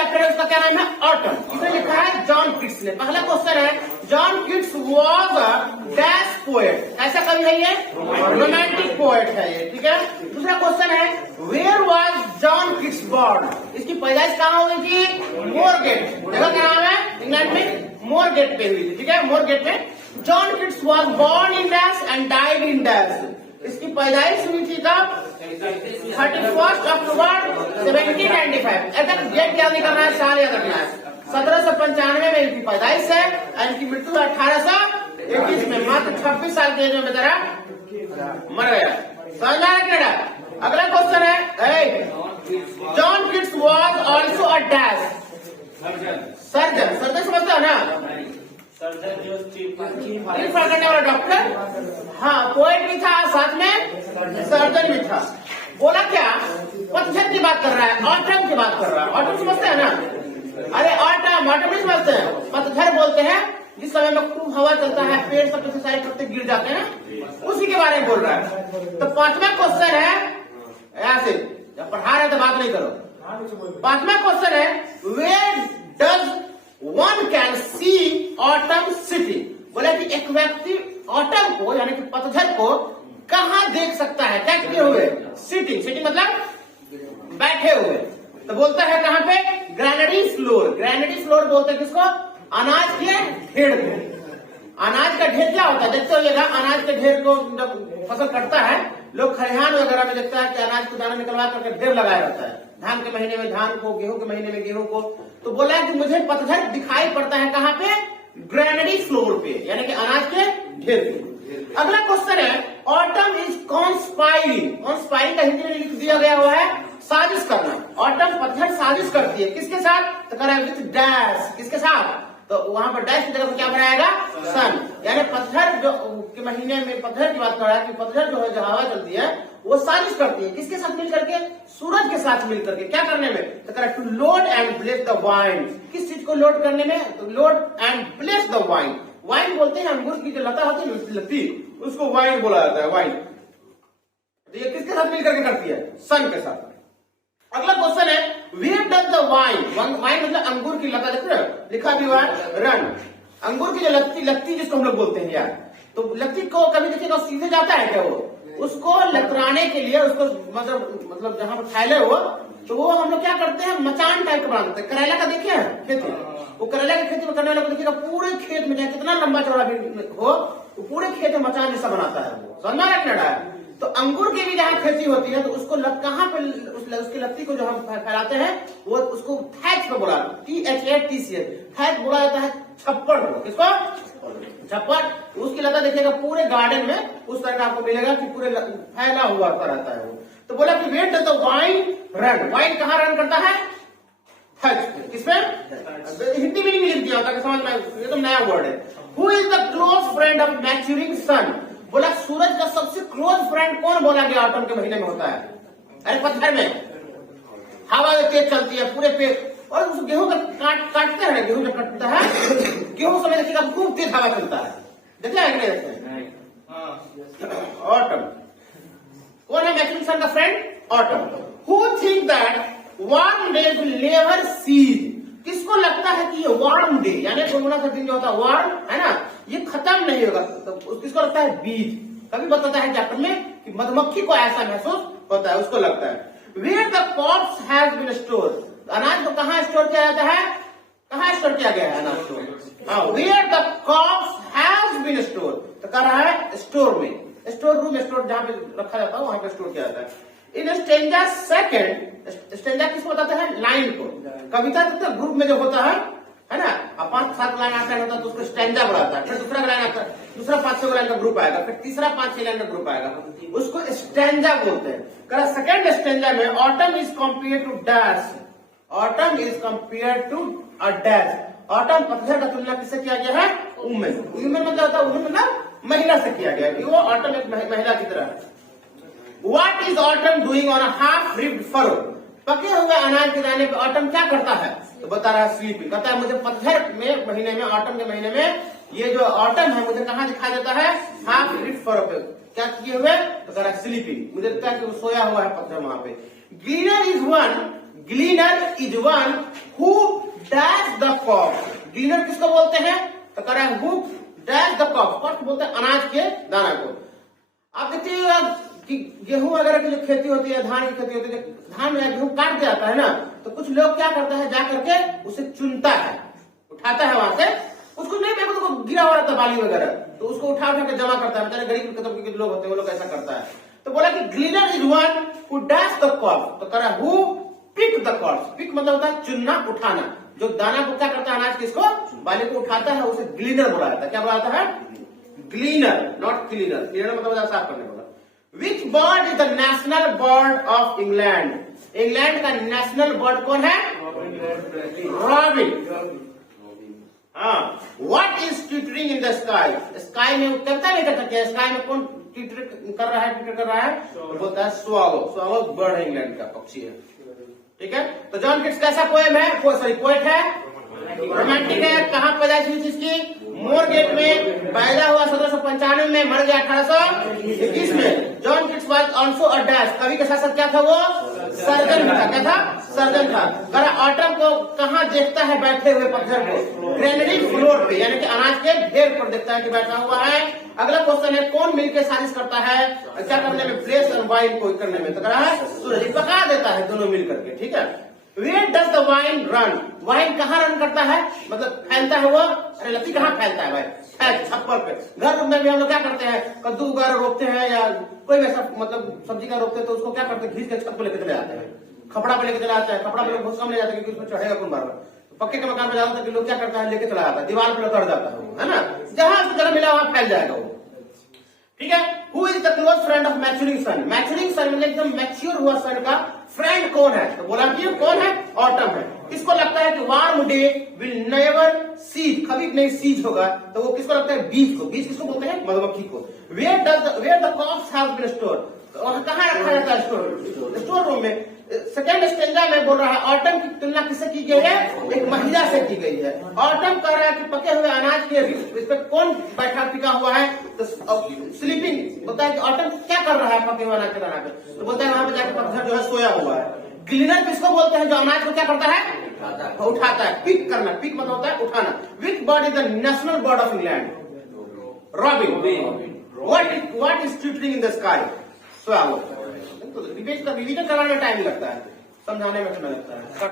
Chapter है उसका क्या नाम है? ऑटम। इसमें लिखा है जॉन किट्स ने। पहला क्वेश्चन है, John Keats was a dash poet. ऐसा कवि है ये? रोमांटिक पोएट है ये, ठीक है। दूसरा क्वेश्चन है, where was John Keats born. इसकी पैदाइश कहाँ हुई थी? मोरगेट। जगह क्या नाम है इंग्लैंड में? मोरगेट पे हुई थी, ठीक है, मोरगेट पे। John Keats was born in dash and died in dash. इसकी पैदाइश हुई थी कब? 31 अक्टूबर 1795। ऐसा डेट याद नहीं करना है, साल याद रखना है। 1795 में इनकी पैदाइश है और इनकी मृत्यु 1821 में। मात्र 26 साल की एज में बेचारा मर गया। समझ आया क्या? अगला क्वेश्चन है, John Keats was also a dash surgeon. Surgeon समझते हो ना? करने वाला डॉक्टर। हाँ, पोएट भी था, साथ में सर्जन भी था। बोला क्या? पतझड़ की बात कर रहा है, ऑटम की बात कर रहा है। ऑटम समझते हैं ना? अरे ऑटम नहीं समझते हैं? पतझड़ बोलते हैं जिस समय में खूब हवा चलता है, पेड़ सब सारे पत्ते गिर जाते हैं, उसी के बारे में बोल रहा है। तो पांचवा क्वेश्चन है, ऐसे जब पढ़ा रहे तो बात नहीं करो। पांचवा क्वेश्चन है, where does one can see autumn city. बोला कि एक व्यक्ति ऑटम को यानी कि पतझड़ को कहाँ देख सकता है? क्या किए हुए? सिटिंग। सिटिंग मतलब बैठे हुए। तो बोलता है कहाँ पे? ग्रैनेडी फ्लोर। ग्रैनेडी फ्लोर बोलते हैं किसको? अनाज के ढेर को। अनाज का ढेर क्या होता है? देखते होइएगा, अनाज के ढेर को जब फसल कटता है, लोग खलिहान वगैरह में देखता है कि अनाज को दाना निकलवा करके ढेर लगाया रहता है। धान के महीने में धान को, गेहूं के महीने में गेहूं को। तो बोला है कि मुझे पतझड़ दिखाई पड़ता है कहाँ पे? ग्रैनेडी फ्लोर पे, यानी कि अनाज के ढेर पे। अगला क्वेश्चन है, ऑटम इज कॉन्स्पायरिंग। कॉन्स्पायरिंग का हिंदी में लिख दिया गया हुआ है साजिश करना। ऑटम पतझड़ साजिश करती है, किसके साथ? तो कह रहा है विथ डैश। किसके साथ? तो वहां पर डैश की जगह क्या बनाएगा? सन। यानी पतझड़ जो के महीने में पतझड़ की बात कर रहा है कि पतझड़ जो है, जो हवा चलती है, वो साजिश करती है। किसके साथ मिलकर के? सूरज के साथ मिलकर के। क्या करने में? तो कह रहा है to load and bless the vine. किस चीज को लोड करने में? तो load and bless the vine. Vine बोलते हैं अंगूर की जो लता होती है, लत्ती, उसको वाइन बोला जाता है, वाइन। तो ये किसके साथ मिलकर के करती है? सन के साथ। अगला क्वेश्चन है, where does the vine. Vine मतलब अंगूर की लता, देखते हो लिखा भी हुआ है रन। अंगूर की जो लत्ती जिसको हम लोग बोलते हैं यार, तो लत्ती को कभी देखिएगा सीधे जाता है क्या? वो उसको लतराने के लिए, उसको मतलब जहां पर फैले हो, तो वो हम लोग क्या करते हैं? मचान टाइप का बनाते हैं। करेला का देखिए खेती, वो करेला की खेती में करने वाले को देखिएगा पूरे खेत में, चाहे कितना लंबा चौड़ा भी हो, वो पूरे खेत में मचान जैसा बनाता है वो। समझ रखना है। तो अंगूर की भी जहाँ खेती होती है, तो उसको कहाँ पे उसकी लत्ती को जो हम फैलाते हैं, वो उसको थैच पे बोला, THATCH, थैच बोला जाता है छप्पड़ को। किसको? छप्पड़। उसकी लता देखिएगा पूरे गार्डन में उस तरह का आपको मिलेगा कि पूरे फैला हुआ रहता है वो। तो बोला कि where does the vine run. Vine कहाँ रन करता है? थैच। किसमें? हिंदी में नहीं लिख दिया होता, समझ में? ये तो नया वर्ड है। Who is the close friend of maturing sun. बोला सूरज का सबसे क्लोज फ्रेंड कौन बोला गया ऑटम के महीने में होता है? अरे पतझड़ में हवा तेज चलती है पूरे पेड़, और उस गेहूं का काटते हैं, गेहूं जब कटता है, गेहूं समय देखिएगा खूब तेज हवा चलता है। देखा है कि नहीं? ऑटम कौन है मैच्योरिंग सन का friend? Autumn. Who think that warm day will never cease. किसको लगता है कि ये वार्म डे यानी कोरोना का दिन जो होता है वार्म है ना, ये खत्म नहीं होगा? तो किसको लगता है? बीज। कभी बताता है चैप्टर में कि मधुमक्खी को ऐसा महसूस होता है, उसको लगता है। Where the crops has been stored. अनाज को कहाँ स्टोर किया जाता है? कहाँ स्टोर किया गया है अनाज को? Where the crops has been stored. तो कह रहा है स्टोर में, स्टोर रूम, स्टोर जहाँ पे रखा जाता है वहां पे स्टोर किया जाता है। इन स्टेंजा सेकंड, स्टेंजा किसको बताते हैं? लाइन को। कविता तो ग्रुप में जो होता है ना, अब 5-7 लाइन आता है तो उसको स्टेंजा बुलाता है। फिर दूसरा लाइन आता है, दूसरा 5-6 लाइन का ग्रुप आएगा, फिर तीसरा 5-6 लाइन का ग्रुप आएगा, उसको स्टेंजा बोलते हैं। सेकंड स्टेंजा में autumn is compare to dash. Autumn is compare to a dash. Autumn पतझड़ का तुलना किससे किया गया है? वुमेन। वुमेन मतलब होता है, वुमेन मतलब महिला से किया गया है, वो ऑटम एक महिला की तरह है। What is autumn doing on a half ribbed furrow? पके हुए अनाज के दाने पे ऑटम क्या करता है? तो बता रहा है स्लीपिंग। कहता है मुझे पतझड़ में महीने में, ऑटम के महीने में, ये जो ऑटम है मुझे कहाँ दिखाई देता है? हाफ रिब्ड फरो पे। क्या किए हुए? तो कह रहा है स्लीपिंग। मुझे लगता है कि वो सोया हुआ है पतझड़ वहां पे। Gleaner is one who dash the crop. Gleaner किसको बोलते हैं? तो कह रहा है who dash the crop. Crop बोलते हैं अनाज के दाना को। आप देखते हैं कि गेहूं वगैरह की जो खेती होती है, धान की खेती होती है, धान में गेहूं काट दिया जाता है ना, तो कुछ लोग क्या करता है, जा करके उसे चुनता है, उठाता है वहां से, उसको नहीं देखो तो गिरा हुआ रहता बाली वगैरह, तो उसको उठा उठा के जमा करता है। बेचारे गरीब तबके के लोग होते हैं, वो लोग ऐसा करता है। तो बोला कि gleaner is one who dash the crop. तो कह रहा who pick the crop. Pick मतलब होता है चुनना, उठाना। जो दाना को क्या करता है, अनाज किसको, बाली को उठाता है, उसे ग्लीनर बोला जाता है। क्या बोला जाता है? ग्लीनर, नॉट क्लीनर। क्लीनर मतलब साफ करने वाला। Which bird is the national bird of England? England का नेशनल बर्ड कौन है? रॉबिन। हाँ। What is twittering in the sky? Sky में करता नहीं करता क्या? स्काई में कौन ट्विटर कर रहा है? ट्विटर कर रहा है, तो बोलता है स्वालो। स्वालो बर्ड है, इंग्लैंड का पक्षी है। ठीक है। तो जॉन किट्स कैसा पोएम है? सॉरी पोएट है, रोमांटिक है। कहाँ पैदाइश हुई थी इसकी? मोरगेट में। पैदा हुआ 1795 में, मर गया 1821 में। John Keats was also a dash. कवि के साथ साथ क्या था वो? सर्जन भी था। क्या था? सर्जन था। ऑटम को कहाँ देखता है? बैठे हुए पत्थर को, ग्रेनरी फ्लोर पे, यानी कि अनाज के ढेर पर देखता है कि बैठा हुआ है। अगला क्वेश्चन है कौन मिलकर साजिश करता है? क्या करने में? प्लेस और वाइन को करने में। तो कह रहा है सूरज पका देता है दोनों मिल करके। ठीक है। Where does the wine run? Wine कहाँ रन करता है? मतलब फैलता है वो? अरे लत्ती कहाँ फैलता है भाई? छप्पर पे। घर में भी हम लोग क्या करते हैं, कद्दू वगैरह रोपते हैं या कोई वैसा मतलब सब्जी का रोपते हैं, तो उसको क्या करते हैं, घींच के छत पे लेके चले जाते हैं, खपड़ा पे लेके चला जाता है। खपड़ा पे लोग बहुत कम ले जाते हैं क्योंकि उसमें चढ़ेगा कौन बार बार। पक्के के मकान पे जाता है कि लोग क्या करता है, लेके चला जाता है, दीवार पे उतर जाता है ना, जहां उसको जगह मिला वहां फैल जाएगा वो। ठीक है। Who is the close friend of maturing sun? Maturing sun मतलब एकदम मैच्योर हुआ सन का फ्रेंड कौन है? तो बोला कि कौन है? ऑटम है। किसको लगता है कि warm day will never cease, कभी नहीं सीज होगा, तो वो किसको लगता है? बीज को। बीज किसको बोलते हैं? मधुमक्खी को। Where the crops have been store, कहाँ रखा जाता है? स्टोर रूम में। सेकेंड स्टेंजा में बोल रहा है ऑटम की तुलना किससे की गई है? एक महिला से की गई है। ऑटम कह रहा है कि पके हुए अनाज के इस पे कौन बैठा टिका हुआ है? तो स्लीपिंग बोलता है कि ऑटम क्या कर रहा है पके हुए अनाज के दाना पे? तो बोलता है वहां पे जाकर पत्थर जो है सोया हुआ है। क्लीनर किसको बोलते हैं? जो अनाज को क्या करता है? उठाता है। पिक करना, पिक मतलब होता है उठाना। Which bird is the national bird of England? Robin. What is twittering in the sky? Swallow. तो रिवीजन कराने में टाइम लगता है, समझाने में समय लगता है।